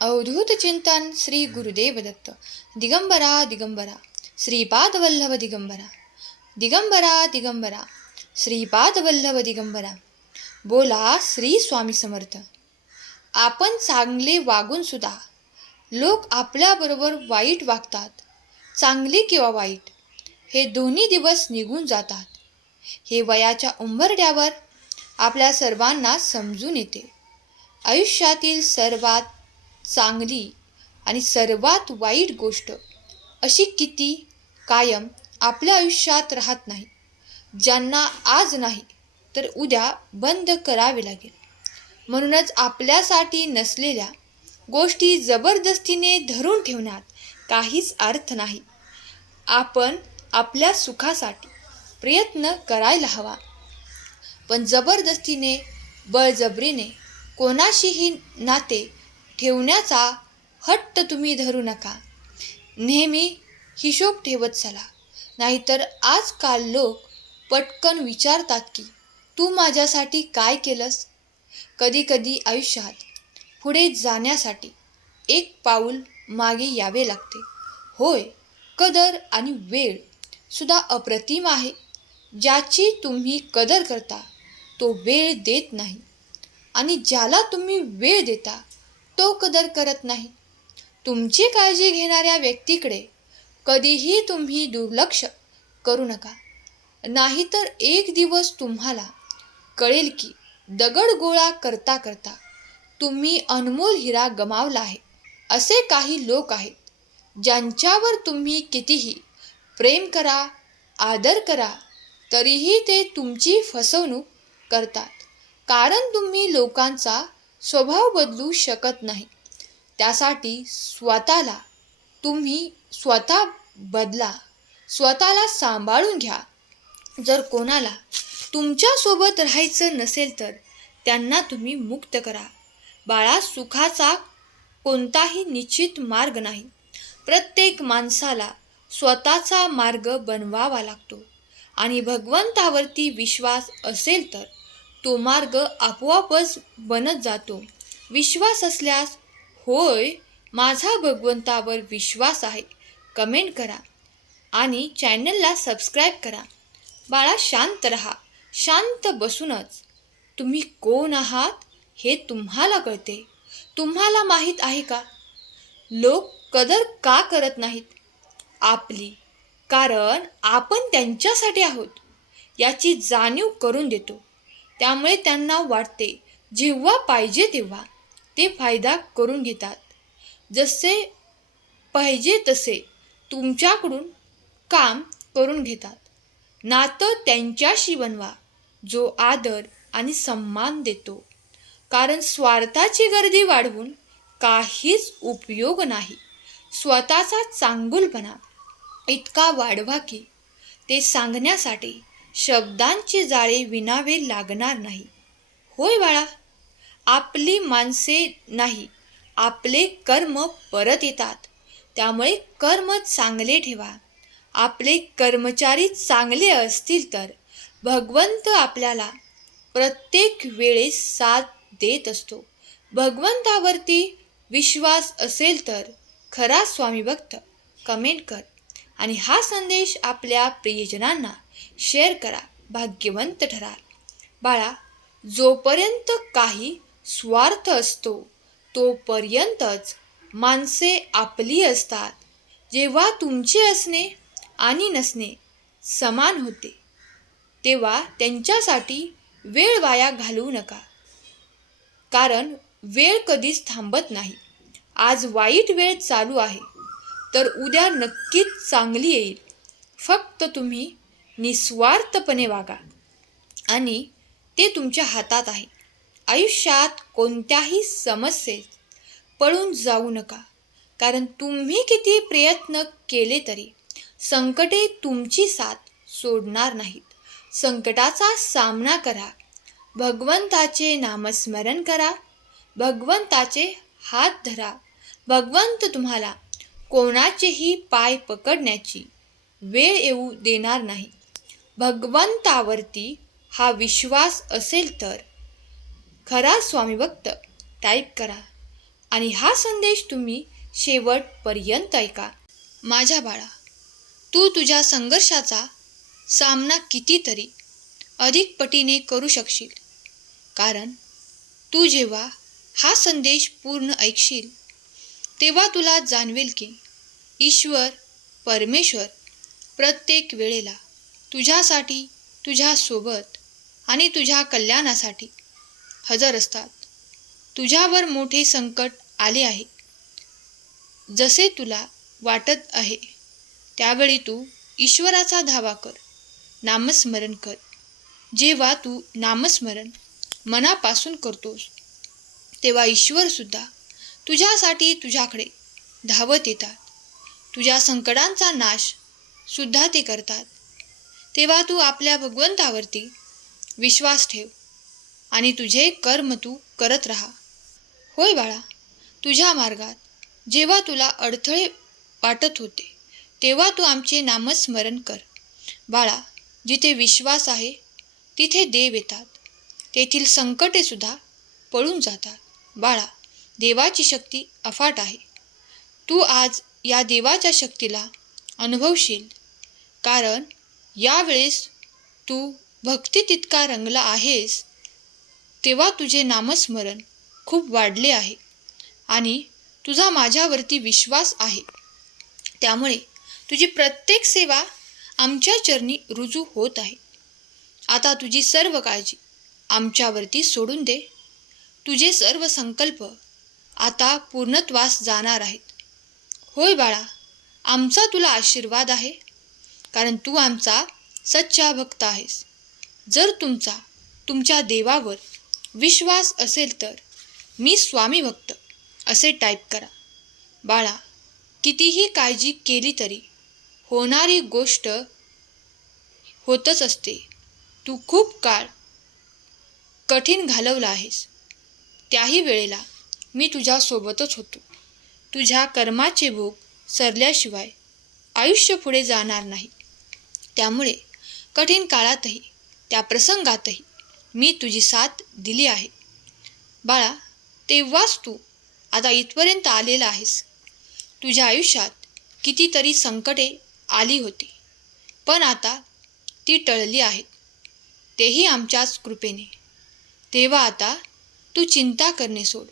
अवधूत चिंतन श्री गुरुदेव दत्त. दिगंबरा दिगंबरा श्रीपाद वल्लभ दिगंबरा. दिगंबरा दिगंबरा श्रीपाद वल्लभ दिगंबरा. बोला श्री स्वामी समर्थ. आपण चांगले वागून सुद्धा लोक आपल्याबरोबर वाईट वागतात. चांगले किंवा वाईट हे दोन्ही दिवस निघून जातात. हे वयाच्या उंबरठ्यावर आपल्या सर्वांना समजून येते. आयुष्यातील सर्वात चांगली आणि सर्वात वाईट गोष्ट अशी किती कायम आपल्या आयुष्यात राहत नाही, ज्यांना आज नाही तर उद्या बंद करावे लागेल. म्हणूनच आपल्यासाठी नसलेल्या गोष्टी जबरदस्तीने धरून ठेवण्यात काहीच अर्थ नाही. आपण आपल्या सुखासाठी प्रयत्न करायला हवा, पण जबरदस्तीने बळजबरीने कोणाशीही नाते ठेवण्याचा हट्ट तुम्ही धरू नका. नेहमी हिशोब ठेवत चला, नाहीतर आजकाल लोक पटकन विचारतात की तू माझ्यासाठी काय केलंस. कधी कधी आयुष्यात पुढे जाण्यासाठी एक पाऊल मागे यावे लागते. होय, कदर आणि वेळ सुद्धा अप्रतिम आहे. ज्याची तुम्ही कदर करता तो वेळ देत नाही, आणि ज्याला तुम्ही वेळ देता तो कदर करत नाही. तुमची काळजी घेणाऱ्या व्यक्तीकडे कधीही तुम्ही दुर्लक्ष करू नका, नाहीतर एक दिवस तुम्हाला कळेल की दगड गोळा करता करता तुम्ही अनमोल हिरा गमावला आहे. असे काही लोक आहेत ज्यांच्यावर तुम्ही कितीही प्रेम करा, आदर करा, तरीही ते तुमची फसवणूक करतात. कारण तुम्ही लोकांचा स्वभाव बदलू शकत नाही. त्यासाठी तुम्ही स्वतः बदला, स्वतःला सांभाळून घ्या. जर कोणाला तुमच्यासोबत राहायचं नसेल तर त्यांना तुम्ही मुक्त करा. बाळा, सुखाचा कोणताही निश्चित मार्ग नाही. प्रत्येक माणसाला स्वतःचा मार्ग बनवावा लागतो, आणि भगवंतावरती विश्वास असेल तर तो मार्ग आपोआपच बनत जातो. विश्वास असल्यास होय, माझा भगवंतावर विश्वास आहे कमेंट करा आणि चॅनलला सबस्क्राईब करा. बाळा, शांत रहा. शांत बसूनच तुम्ही कोण आहात हे तुम्हाला कळते. तुम्हाला माहीत आहे का, लोक कदर का करत नाहीत आपली? कारण आपण त्यांच्यासाठी आहोत याची जाणीव करून देतो. त्यामुळे त्यांना वाटते जेव्हा पाहिजे तेव्हा ते फायदा करून घेतात. जसे पाहिजे तसे तुमच्याकडून काम करून घेतात. नातं त्यांच्याशी बनवा जो आदर आणि सन्मान देतो. कारण स्वार्थाची गर्दी वाढवून काहीच उपयोग नाही. स्वतःचा चांगुलपणा इतका वाढवा की ते सांगण्यासाठी शब्दांचे जाळे विणावे लागणार नाही. होय बाळा, आपली माणसे नाही, आपले कर्म परत येतात. त्यामुळे कर्म चांगले ठेवा. आपले कर्मचारी चांगले असतील तर भगवंत आपल्याला प्रत्येक वेळेस साथ देत असतो. भगवंतावरती विश्वास असेल तर खरा स्वामी भक्त कमेंट कर आणि हा संदेश आपल्या प्रियजनांना शेअर करा. भाग्यवंत ठराल. बाळा, जोपर्यंत काही स्वार्थ असतो तोपर्यंतच माणसे आपली असतात. जेव्हा तुमचे असणे आणि नसणे समान होते तेव्हा त्यांच्यासाठी वेळ वाया घालवू नका. कारण वेळ कधीच थांबत नाही. आज वाईट वेळ चालू आहे तर उद्या नक्कीच चांगली येईल. फक्त तुम्ही निस्वार्थपणे वागा, आणि ते तुमच्या हातात आहे. आयुष्यात कोणत्याही समस्येत पळून जाऊ नका, कारण तुम्ही किती प्रयत्न केले तरी संकटे तुमची साथ सोडणार नाहीत. संकटाचा सामना करा, भगवंताचे नामस्मरण करा, भगवंताचे हात धरा. भगवंत तुम्हाला कोणाचेही पाय पकडण्याची वेळ येऊ देणार नाही. भगवंतावरती हा विश्वास असेल तर खरा स्वामी भक्त टाईप करा. आणि हा संदेश तुम्ही शेवटपर्यंत ऐका. माझ्या बाळा, तू तुझ्या संघर्षाचा सामना कितीतरी अधिक पटीने करू शकशील, कारण तू जेव्हा हा संदेश पूर्ण ऐकशील तेव्हा तुला जाणवेल की ईश्वर परमेश्वर प्रत्येक वेळेला तुझ्यासाठी, तुझ्यासोबत आणि तुझ्या कल्याणासाठी हजर असतात. तुझ्यावर मोठे संकट आले आहे, जसे तुला वाटत आहे त्यावेळी तू ईश्वराचा धावा कर, नामस्मरण कर. जेव्हा तू नामस्मरण मनापासून करतोस तेव्हा ईश्वरसुद्धा तुझ्यासाठी तुझ्याकडे धावत येतात. तुझ्या संकटांचा नाश सुद्धा ते करतात. तेव्हा तू आपल्या भगवंतावरती विश्वास ठेव आणि तुझे कर्म तू करत राहा. होय बाळा, तुझ्या मार्गात जेव्हा तुला अडथळे वाटत होते तेव्हा तू आमचे नामस्मरण कर. बाळा, जिथे विश्वास आहे तिथे देव येतात, तेथील संकटे सुद्धा पळून जातात. बाळा, देवाची शक्ती अफाट आहे. तू आज या देवाच्या शक्तीला अनुभवशील, कारण यावेळेस तू भक्ती तितका रंगला आहेस तेव्हा तुझे नामस्मरण खूप वाढले आहे आणि तुझा माझ्यावरती विश्वास आहे. त्यामुळे तुझी प्रत्येक सेवा आमच्या चरणी रुजू होत आहे. आता तुझी सर्व काळजी आमच्यावरती सोडून दे. तुझे सर्व संकल्प आता पूर्णत्वास जाणार आहेत. होय बाळा, आमचा तुला आशीर्वाद आहे, कारण तू आमचा सच्चा भक्त आहेस. जर तुमच्या देवावर विश्वास असेल तर मी स्वामी भक्त असे टाईप करा. बाळा, कितीही काळजी केली तरी होणारी गोष्ट होतच असते. तू खूप काळ कठीण घालवला आहेस, त्याही वेळेला मी तुझ्यासोबतच होतो. तुझ्या कर्माचे भोग सरल्याशिवाय आयुष्य पुढे जाणार नाही. त्यामुळे कठीण काळातही, त्या प्रसंगातही मी तुझी साथ दिली आहे. बाळा, तेव्हाच तू आता इथपर्यंत आलेला आहेस. तुझ्या आयुष्यात कितीतरी संकटे आली होती, पण आता ती टळली आहेत, तेही आमच्याच कृपेने. तेव्हा आता तू चिंता करणे सोड.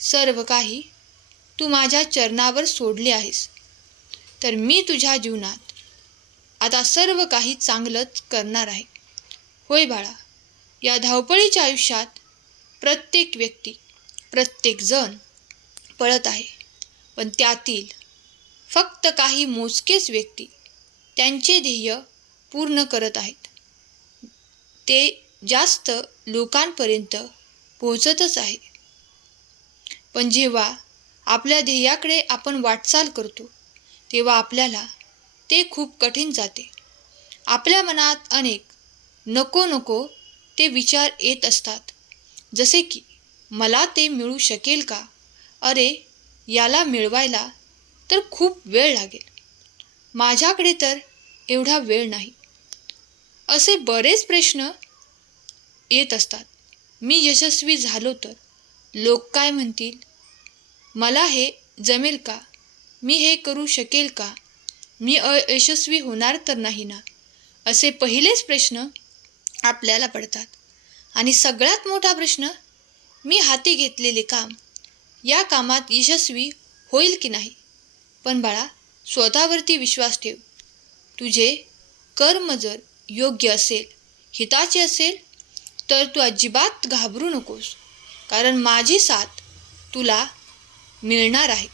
सर्व काही तू माझ्या चरणावर सोडले आहेस, तर मी तुझ्या जीवनात आता सर्व काही चांगलंच करणार आहे. होय बाळा, या धावपळीच्या आयुष्यात प्रत्येक व्यक्ती, प्रत्येक जण पळत आहे, पण त्यातील फक्त काही मोजकेच व्यक्ती त्यांचे ध्येय पूर्ण करत आहेत. ते जास्त लोकांपर्यंत पोहोचतच आहे. पण जेव्हा आपल्या ध्येयाकडे आपण वाटचाल करतो तेव्हा आपल्याला ते खूप कठीण जाते. आपल्या मनात अनेक नको नको ते विचार येत असतात, जसे की मला ते मिळू शकेल का, अरे याला मिळवायला तर खूप वेळ लागेल, माझ्याकडे तर एवढा वेळ नाही, असे बरेच प्रश्न येत असतात. मी यशस्वी झालो तर लोक काय म्हणतील, मला हे जमेल का, मी हे करू शकेल का, मी अयशस्वी होणार तर नाही ना, असे पहिलेच प्रश्न आपल्याला पडतात. आणि सगळ्यात मोठा प्रश्न, मी हाती घेतलेले काम, या कामात यशस्वी होईल की नाही. पण बाळा, स्वतःवरती विश्वास ठेव. तुझे कर्म जर योग्य असेल, हिताचे असेल, तर तू अजिबात घाबरू नकोस, कारण माझी साथ तुला मिळणार आहे.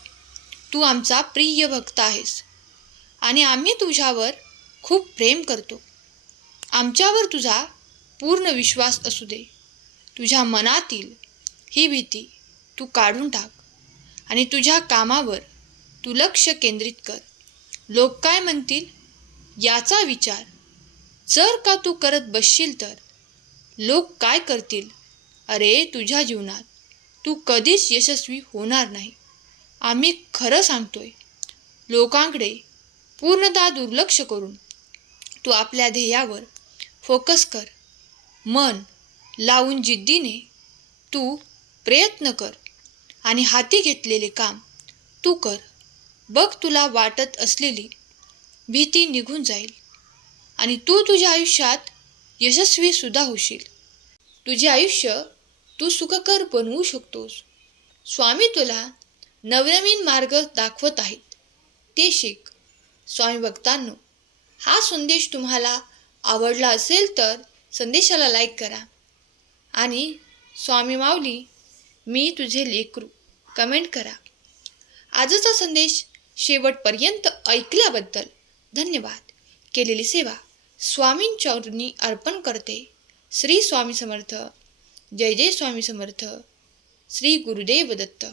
तू आमचा प्रिय भक्त आहेस आणि आम्ही तुझ्यावर खूप प्रेम करतो. आमच्यावर तुझा पूर्ण विश्वास असू दे. तुझ्या मनातील ही भीती तू काढून टाक आणि तुझ्या कामावर तू लक्ष केंद्रित कर. लोक काय म्हणतील याचा विचार जर का तू करत बसशील तर लोक काय करतील, अरे तुझ्या जीवनात तू कधीच यशस्वी होणार नाही. आम्ही खरं सांगतोय. लोकांकडे पूर्णतः दुर्लक्ष करून तू आपल्या ध्येयावर फोकस कर. मन लावून जिद्दीने तू प्रयत्न कर आणि हाती घेतलेले काम तू कर. बघ, तुला वाटत असलेली भीती निघून जाईल आणि तू तुझ्या आयुष्यात यशस्वी सुद्धा होशील. तुझे आयुष्य तू सुखकर बनवू शकतोस. स्वामी तुला नवनवीन मार्ग दाखवत आहेत, ते शिक. स्वामी भक्तांनो, हा संदेश तुम्हाला आवडला असेल तर संदेशाला लाईक करा आणि स्वामी माऊली मी तुझे लेकरू कमेंट करा. आजचा संदेश शेवटपर्यंत ऐकल्याबद्दल धन्यवाद. केलेली सेवा स्वामींच्या चरणी अर्पण करते. श्री स्वामी समर्थ. जय जय स्वामी समर्थ. श्री गुरुदेव दत्त.